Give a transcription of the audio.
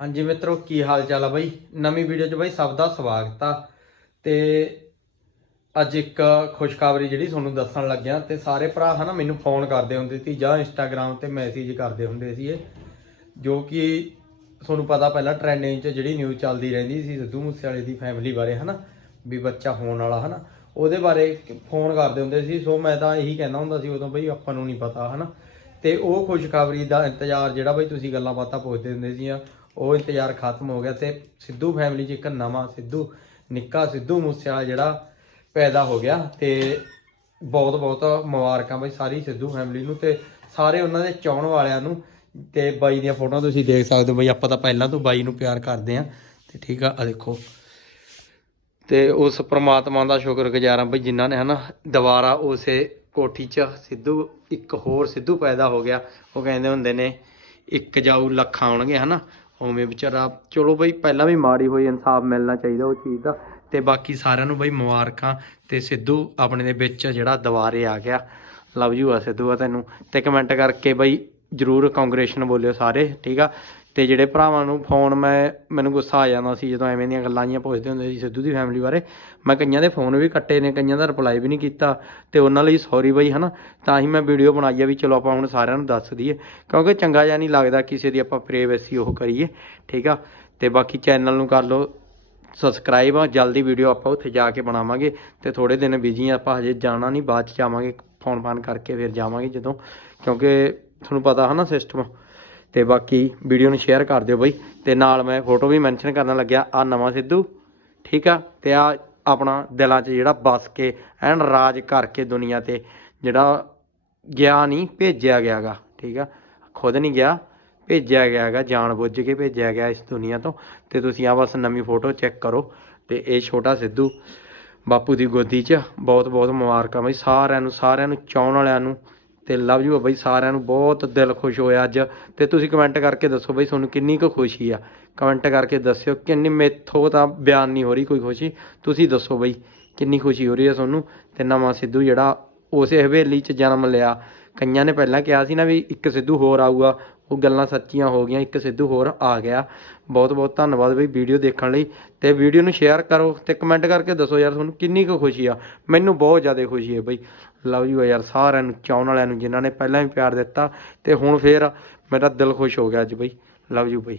ਹਾਂਜੀ ਮਿੱਤਰੋ, ਕੀ ਹਾਲ ਚਾਲ ਆ ਬਾਈ? ਨਵੀਂ ਵੀਡੀਓ 'ਚ ਬਾਈ ਸਭ ਦਾ ਸਵਾਗਤ ਆ। ਤੇ ਅੱਜ ਇੱਕ ਖੁਸ਼ਖਬਰੀ ਜਿਹੜੀ ਤੁਹਾਨੂੰ ਦੱਸਣ ਲੱਗਿਆ ਤੇ ਸਾਰੇ ਭਰਾ ਹਨਾ ਮੈਨੂੰ ਫੋਨ ਕਰਦੇ ਹੁੰਦੇ ਸੀ ਜਾਂ ਇੰਸਟਾਗ੍ਰam ਤੇ ਮੈਸੇਜ ਕਰਦੇ ਹੁੰਦੇ ਸੀ ਇਹ ਜੋ ਕਿ ਤੁਹਾਨੂੰ ਪਤਾ ਪਹਿਲਾਂ ਟ੍ਰੈਂਡਿੰਗ 'ਚ ਜਿਹੜੀ ਨਿਊਜ਼ ਚੱਲਦੀ ਰਹਿੰਦੀ ਸੀ ਸਿੱਧੂ ਮੂਸੇਵਾਲੇ ਦੀ ਫੈਮਿਲੀ ਬਾਰੇ ਹਨਾ, ਵੀ ਬੱਚਾ ਹੋਣ ਵਾਲਾ ਹਨਾ, ਉਹਦੇ ਬਾਰੇ ਫੋਨ ਕਰਦੇ ਹੁੰਦੇ ਸੀ। ਸੋ ਮੈਂ ਤਾਂ ਇਹੀ ਕਹਿੰਦਾ ਹੁੰਦਾ ਸੀ ਉਦੋਂ ਬਈ, ਆਪਾਂ ਨੂੰ ਨਹੀਂ ਪਤਾ ਹਨਾ। ਤੇ ਉਹ ਖੁਸ਼ਖਬਰੀ ਦਾ ਇੰਤਜ਼ਾਰ ਜਿਹੜਾ ਬਈ ਤੁਸੀਂ ਗੱਲਾਂ ਬਾਤਾਂ ਪੁੱਛਦੇ ਹੁੰਦੇ ਸੀ ਆ ਉਹ ਇੰਤਜ਼ਾਰ ਖਤਮ ਹੋ ਗਿਆ ਤੇ ਸਿੱਧੂ ਫੈਮਿਲੀ 'ਚ ਇੱਕ ਨਵਾਂ ਸਿੱਧੂ, ਨਿੱਕਾ ਸਿੱਧੂ ਮੂਸੇਵਾਲਾ ਜਿਹੜਾ ਪੈਦਾ ਹੋ ਗਿਆ ਤੇ ਬਹੁਤ ਬਹੁਤ ਮੁਬਾਰਕਾਂ ਬਈ ਸਾਰੀ ਸਿੱਧੂ ਫੈਮਿਲੀ ਨੂੰ ਤੇ ਸਾਰੇ ਉਹਨਾਂ ਦੇ ਚਾਹਣ ਵਾਲਿਆਂ ਨੂੰ ਤੇ ਬਾਈ ਦੀਆਂ ਫੋਟੋਆਂ ਤੁਸੀਂ ਦੇਖ ਸਕਦੇ ਹੋ ਬਈ ਆਪਾਂ ਤਾਂ ਪਹਿਲਾਂ ਤੋਂ ਬਾਈ ਨੂੰ ਪਿਆਰ ਕਰਦੇ ਆਂ ਤੇ ਠੀਕ ਆ ਆ ਦੇਖੋ। ਤੇ ਉਸ ਪ੍ਰਮਾਤਮਾ ਦਾ ਸ਼ੁਕਰਗੁਜ਼ਾਰ ਹਾਂ ਬਈ ਜਿਨ੍ਹਾਂ ਨੇ ਹਨਾ ਦੁਬਾਰਾ ਉਸੇ ਕੋਠੀ 'ਚ ਸਿੱਧੂ, ਇੱਕ ਹੋਰ ਸਿੱਧੂ ਪੈਦਾ ਹੋ ਗਿਆ। ਉਹ ਕਹਿੰਦੇ ਹੁੰਦੇ ਨੇ, ਇੱਕ ਜਾਊ ਲੱਖ ਆਉਣਗੇ ਹਨਾ। ਉਵੇਂ ਵਿਚਾਰਾ, ਚਲੋ ਬਈ ਪਹਿਲਾਂ ਵੀ ਮਾੜੀ ਹੋਈ, ਇਨਸਾਫ ਮਿਲਣਾ ਚਾਹੀਦਾ ਉਹ ਚੀਜ਼ ਦਾ। ਤੇ ਬਾਕੀ ਸਾਰਿਆਂ ਨੂੰ ਬਈ ਮੁਬਾਰਕਾਂ ਤੇ ਸਿੱਧੂ ਆਪਣੇ ਦੇ ਵਿੱਚ ਜਿਹੜਾ ਦੁਬਾਰੇ ਆ ਗਿਆ। ਲਵ ਯੂ ਆ ਸਿੱਧੂ ਆ ਤੈਨੂੰ। ਤੇ ਕਮੈਂਟ ਕਰਕੇ ਬਈ ਜਰੂਰ ਕੰਗ੍ਰੈਸ਼ਨ ਬੋਲਿਓ ਸਾਰੇ, ਠੀਕ ਆ? ਤੇ ਜਿਹੜੇ ਭਰਾਵਾਂ ਨੂੰ ਫੋਨ ਮੈਂ, ਮੈਨੂੰ ਗੁੱਸਾ ਆ ਜਾਂਦਾ ਸੀ ਜਦੋਂ ਐਵੇਂ ਦੀਆਂ ਗੱਲਾਂ ਜੀਆਂ ਪੁੱਛਦੇ ਹੁੰਦੇ ਸੀ ਸਿੱਧੂ ਦੀ ਫੈਮਿਲੀ ਬਾਰੇ। ਮੈਂ ਕਈਆਂ ਦੇ ਫੋਨ ਵੀ ਕੱਟੇ ਨੇ, ਕਈਆਂ ਦਾ ਰਿਪਲਾਈ ਵੀ ਨਹੀਂ ਕੀਤਾ ਤੇ ਉਹਨਾਂ ਲਈ ਸੌਰੀ ਬਈ, ਹਨਾ? ਤਾਂ ਹੀ ਮੈਂ ਵੀਡੀਓ ਬਣਾਈ ਆ ਵੀ ਚਲੋ ਆਪਾਂ ਹੁਣ ਸਾਰਿਆਂ ਨੂੰ ਦੱਸ ਦਈਏ। ਕਿਉਂਕਿ ਚੰਗਾ ਜਿਹਾ ਨਹੀਂ ਲੱਗਦਾ ਕਿਸੇ ਦੀ ਆਪਾਂ ਪ੍ਰਾਈਵੇਸੀ ਉਹ ਕਰੀਏ, ਠੀਕ ਆ? ਤੇ ਬਾਕੀ ਚੈਨਲ ਨੂੰ ਕਰ ਲਓ ਸਬਸਕ੍ਰਾਈਬ ਆ, ਜਲਦੀ ਵੀਡੀਓ ਆਪਾਂ ਉੱਥੇ ਜਾ ਕੇ ਬਣਾਵਾਂਗੇ ਤੇ ਥੋੜੇ ਦਿਨ ਬਿਜ਼ੀ ਆਪਾਂ ਹਜੇ ਜਾਣਾ ਨਹੀਂ, ਬਾਅਦ ਚ ਜਾਵਾਂਗੇ ਫੋਨ ਫਾਨ ਕਰਕੇ ਫਿਰ ਜਾਵਾਂਗੇ ਜਦੋਂ। ਕਿਉਂਕਿ ਤੁਹਾਨੂੰ ਪਤਾ ਹਨਾ ਸਿਸਟਮ ਤੇ ਬਾਕੀ ਵੀਡੀਓ ਨੂੰ ਸ਼ੇਅਰ ਕਰ ਦਿਓ ਬਈ। ਤੇ ਨਾਲ ਮੈਂ ਫੋਟੋ ਵੀ ਮੈਂਸ਼ਨ ਕਰਨ ਲੱਗਿਆ ਆ ਨਵਾਂ ਸਿੱਧੂ। ਠੀਕ ਆ? ਤੇ ਆ ਆਪਣਾ ਦਿਲਾਂ 'ਚ ਜਿਹੜਾ ਬਸ ਕੇ ਐਨ ਰਾਜ ਕਰਕੇ ਦੁਨੀਆ ਤੇ ਜਿਹੜਾ ਗਿਆ ਨਹੀਂ, ਭੇਜਿਆ ਗਿਆਗਾ ਠੀਕ ਆ? ਖੁਦ ਨਹੀਂ ਗਿਆ, ਭੇਜਿਆ ਗਿਆਗਾ ਜਾਣ ਬੁੱਝ ਕੇ ਭੇਜਿਆ ਗਿਆ ਇਸ ਦੁਨੀਆ ਤੋਂ। ਤੇ ਤੁਸੀਂ ਆ ਬਸ ਨਵੀਂ ਫੋਟੋ ਚੈੱਕ ਕਰੋ। ਤੇ ਇਹ ਛੋਟਾ ਸਿੱਧੂ, ਬਾਪੂ ਦੀ ਗੋਦੀ 'ਚ ਬਹੁਤ ਬਹੁਤ ਮੁਬਾਰਕਾਂ ਬਈ। ਸਾਰਿਆਂ ਨੂੰ ਸਾਰਿਆਂ ਨੂੰ ਚਾਹਣ ਵਾਲਿਆਂ ਨੂੰ ਅਤੇ ਲਵ ਯੂ ਬਾਈ, ਸਾਰਿਆਂ ਨੂੰ ਬਹੁਤ ਦਿਲ ਖੁਸ਼ ਹੋਇਆ ਅੱਜ। ਅਤੇ ਤੁਸੀਂ ਕਮੈਂਟ ਕਰਕੇ ਦੱਸੋ ਬਈ, ਤੁਹਾਨੂੰ ਕਿੰਨੀ ਕੁ ਖੁਸ਼ੀ ਆ? ਕਮੈਂਟ ਕਰਕੇ ਦੱਸਿਓ, ਕਿੰਨੀ ਮੇਥੋਂ ਤਾਂ ਬਿਆਨ ਨਹੀਂ ਹੋ ਰਹੀ ਕੋਈ ਖੁਸ਼ੀ? ਤੁਸੀਂ ਦੱਸੋ ਬਈ, ਕਿੰਨੀ ਖੁਸ਼ੀ ਹੋ ਰਹੀ ਹੈ ਤੁਹਾਨੂੰ? ਤੇ ਨਵਾਂ ਸਿੱਧੂ ਜਿਹੜਾ, ਉਸੇ ਹਵੇਲੀ 'ਚ ਜਨਮ ਲਿਆ। ਕਈਆਂ ਨੇ ਪਹਿਲਾਂ ਕਿਹਾ ਸੀ ਨਾ ਵੀ ਇੱਕ ਸਿੱਧੂ ਹੋਰ ਆਊਗਾ, ਉਹ ਗੱਲਾਂ ਸੱਚੀਆਂ ਹੋ ਗਈਆਂ, ਇੱਕ ਸਿੱਧੂ ਹੋਰ ਆ ਗਿਆ। ਬਹੁਤ ਬਹੁਤ ਧੰਨਵਾਦ ਬਈ ਵੀਡੀਓ ਦੇਖਣ ਲਈ। ਤੇ ਵੀਡੀਓ ਨੂੰ ਸ਼ੇਅਰ ਕਰੋ ਤੇ ਕਮੈਂਟ ਕਰਕੇ ਦੱਸੋ ਯਾਰ ਤੁਹਾਨੂੰ ਕਿੰਨੀ ਕੁ ਖੁਸ਼ੀ ਆ। ਮੈਨੂੰ ਬਹੁਤ ਜ਼ਿਆਦਾ ਖੁਸ਼ੀ ਹੈ ਬਈ। ਲਵ ਯੂ ਯਾਰ ਸਾਰਿਆਂ ਨੂੰ ਚਾਹਣ ਵਾਲਿਆਂ ਨੂੰ ਜਿਨ੍ਹਾਂ ਨੇ ਪਹਿਲਾਂ ਵੀ ਪਿਆਰ ਦਿੱਤਾ ਤੇ ਹੁਣ ਫੇਰ ਮੇਰਾ ਦਿਲ ਖੁਸ਼ ਹੋ ਗਿਆ ਅੱਜ ਬਈ। ਲਵ ਯੂ ਬਈ।